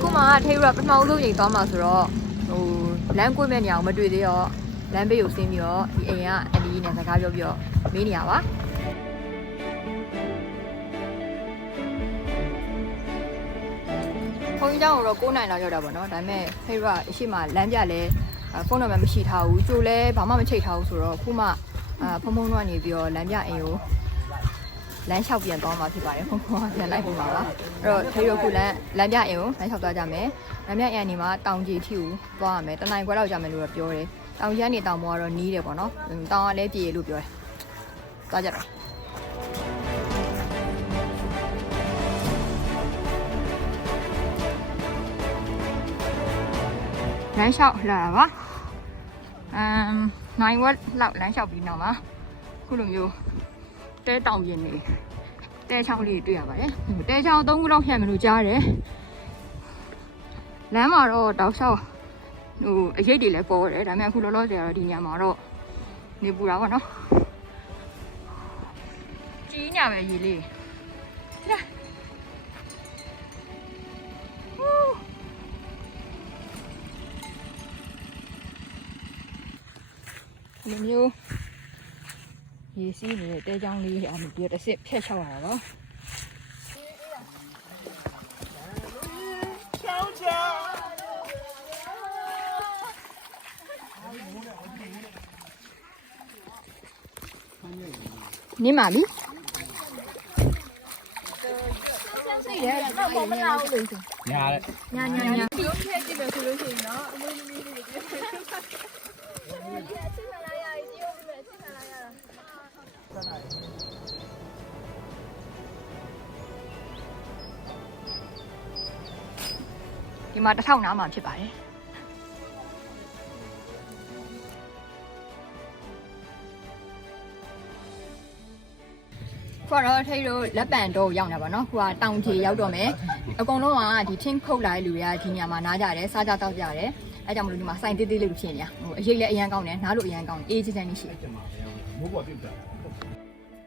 ခုမှထေရပထမဦးဆုံးချိန်သွားမှာဆိုတော့ဟိုလမ်းကွေ့မဲ့နေအောင်မတွေ့သေးတော့လမ်းဘေးကိုဆင်းပြီးတော့ဒီအိမ်ကအန်ဒီနဲ့စကားပြောပြီးတော့မေးနေရပါ ဖုန်းကြီးကြောင်တော့9နိုင်လောက်ရောက်တာပေါ့နော်ဒါပေမဲ့ဖေးကအရှိမလမ်းပြလဲဖုန်းနံပါတ်မရှိထားဘူးကြိုလဲဘာမှမချိတ်ထားဘူးဆိုတော့ခုမှအာဖုန်းဖုန်းတော့နေပြီးတော့လမ်းပြအိမ်ကိုလမ်းလျှောက်ပြန်သွားမှာဖြစ်ပါတယ်ဖုန်းဖုန်းကပြန်လိုက်ပုံပါပါအဲ့တော့ဖေးရခုလမ်းလမ်းပြအိမ်ကိုလမ်းလျှောက်သွားကြမယ်လမ်းပြအိမ်ကနေမှတောင်ကြီးထီကိုသွားရမယ်တနိုင်ခွဲလောက်ကြာမယ်လို့တော့ပြောတယ်တောင်ကြီးကနေတောင်ပေါ်ကတော့နီးတယ်ပေါ့နော်တောင်ကလည်းပြေလို့ပြောတယ်သွားကြတော့ လမ်းလျှောက်လာတာပါအမ်နိုင်ဝက်လောက်လမ်းလျှောက်ပြီးနောက်မှာခုလိုမျိုးတဲတောင်ရင်နေတဲချောင်းလေးတွေ့ရပါတယ်တဲချောင်းသုံးခုလောက်ဖြတ်မယ်လို့ကြားတယ်လမ်းမှာတော့တောက်လျှောက်ဟိုအရေးတွေလည်းပေါ်တယ်ဒါပေမဲ့အခုလောလောဆယ်ကတော့ဒီညမှာတော့နေပူတာပေါ့နော်ကြီးညာပဲရေလေးဟဲ့ဟူး ဒီလိုမျိုးရေစီးနေတဲ့တဲချောင်းလေးအမှုပြီးတော့တစ်စစ်ဖျက်ချောက်ရတာပါနေမာလီစိတ်ရဲတော့မလာဘူးလို့ဆိုညာတဲ့ညာညာညာ ဒီမှာတစ်ထောင်နားမှာဖြစ်ပါတယ်ခုကတော့ထိတ်တို့လက်ပံတော့ရောက်နေပါတော့ခုကတောင်ကြီးရောက်တော့မယ်အကုန်လုံးကဒီချင်းခုတ်လာတဲ့လူတွေကဒီညမှာနားကြတယ်စားကြတောက်ကြတယ်အဲကြောင့်မလို့ဒီမှာစိုင်သေးသေးလေးဖြစ်နေတာဟိုအရေးလည်းအရန်ကောင်းတယ်နားလို့အရန်ကောင်းအေးချမ်းချမ်းလေးရှိတယ်မိုးပေါ်ပြစ်တာ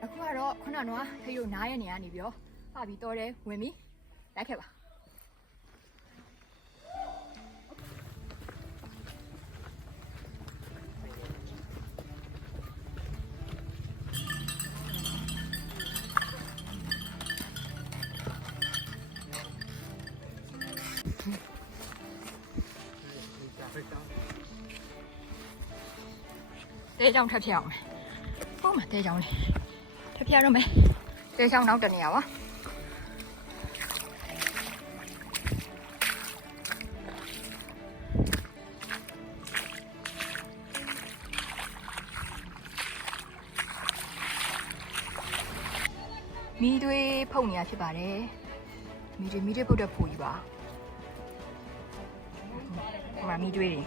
အခုကတော့ခုနကတော့ထိတ်တို့နားရနေရနေပြီးတော့ဖပြီးတော့တယ်ဝင်ပြီလိုက်ခဲ့ပါ တဲချောင်းထပ်ဖြတ်အောင်မယ်။ဟုတ်မှာတဲချောင်းလေးထပ်ဖြတ်တော့မယ်။တဲချောင်းနောက်တနေရာပါ။မီးသွေးဖုတ်နေရဖြစ်ပါတယ်။မီးသွေးမီးသွေးဖုတ်တဲ့ဖူကြီးပါ။ဟိုမှာမီးသွေးတွေ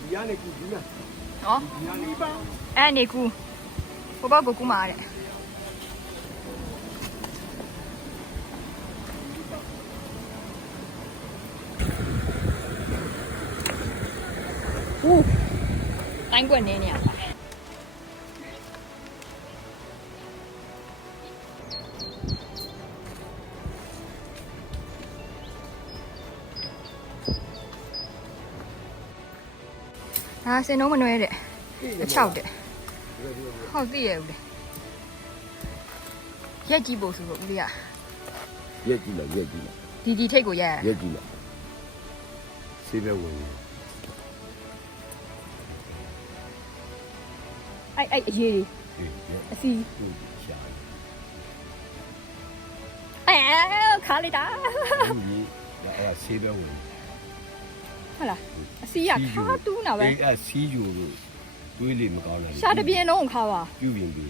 ဒီကနေကူဒီကနေနော်ဒီကနေပါအဲ့နေကူဟိုဘက်ကိုကူမာတဲ့ဟူးတိုင်းကွက်နေနေရပါ ဒါစင်တော့မနှွဲတဲ့အချောက်တဲ့ဟုတ်သိရဲ့ဦးလေရက်ကြည့်ဖို့ဆိုတော့ဦးလေးကရက်ကြည့်လိုက်ရက်ကြည့်လိုက်ဒီဒီထိတ်ကိုရက်ရရက်ကြည့်လိုက်ဆေးပဲဝင်နေအဲ့အဲ့အရေးအေးရောအစီသူ့ရှာအဲခါလိုက်တာသူ့ကြီးအဲ့ဒါဆေးပဲဝင် ဟုတ်လားအစီကခါတူးနာပဲအေးအဲ့စီးယူလို့တွေးလို့မကောင်းဘူးရှာတပြင်းလုံးခါပါပြုတ်ရင်ပြီ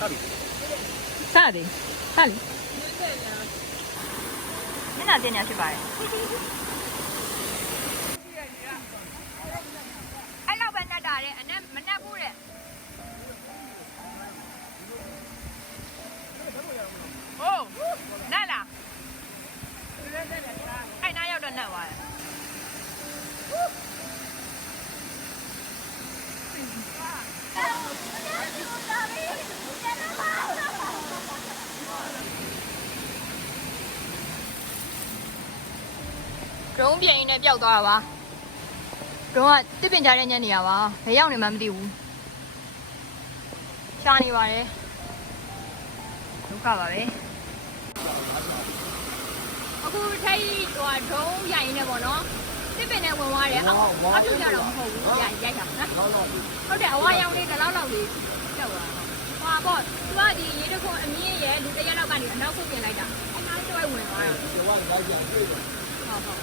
စတယ် စတယ်မျက်နှာတင်ညာဖြစ်ပါတယ် ရုန်းပြင်းနဲ့ပျောက်သွားတာပါဒရုန်းကတစ်ပင်ကြတဲ့ညနေရပါဘယ်ရောက်နေမှမသိဘူးရှားနေပါတယ်ဒုက္ခပါပဲအခုထိုက်ဟိုဒရုန်းရိုင်နေပေါ့နော်တစ်ပင်နဲ့ဝင်သွားတယ်အောက်အောက်ပြုတ်ကြတော့မဟုတ်ဘူးရိုက်ရိုက်တာနော်ဟုတ်တယ်အဝါရောင်လေးတစ်လောက်လောက်လေးပျောက်သွားဟာပေါ့သူကဒီရေတခွန်အမြင့်ရဲ့လူတစ်ရက်လောက်ကနေအနောက်ခုပြင်လိုက်တာအနားကျွဲဝင်သွားတာကျော်ကလိုက်ကြပြေးတယ်ဟုတ်ဟုတ်ပြေးတယ် အဲ့တော့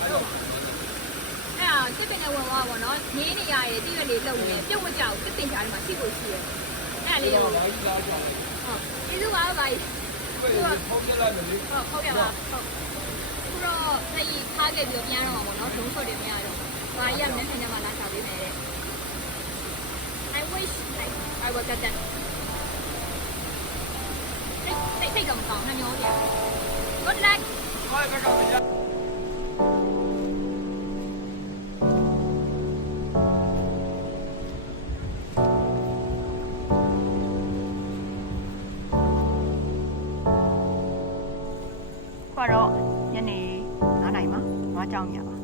အဲ့ဒါစစ်ပင်နဲ့ဝင်သွားပါတော့ငင်းနေရရဲ့တိရွက်လေးလုံနေပြုတ်မကြောက်စစ်ပင်ကြားထဲမှာရှိကိုရှိရဲ့အဲ့ဒါလေးရောဟုတ်လိုက်ကြကြတယ်ကျေးဇူးပါပါပြေးတယ်ဖောက်ပြလိုက်တယ်လေဟုတ်ဟုတ်ရပါဟုတ်ခုတော့လက်ရည်ထားခဲ့ပြီးပြန်တော့မှာပေါ့နော်ဒုံးဆွတ်တယ်မရတော့ဘာကြီးကမျက်နှာထဲမှာလာချပေးမယ်တဲ့ I wish I I was at that စိတ်စိတ်တော့မကောင်းနှမျောပြ Good luck ဟိုဘက်ကမ ကတော့ညနေ9:00နာရီမှာငါးကြောင်ညပါ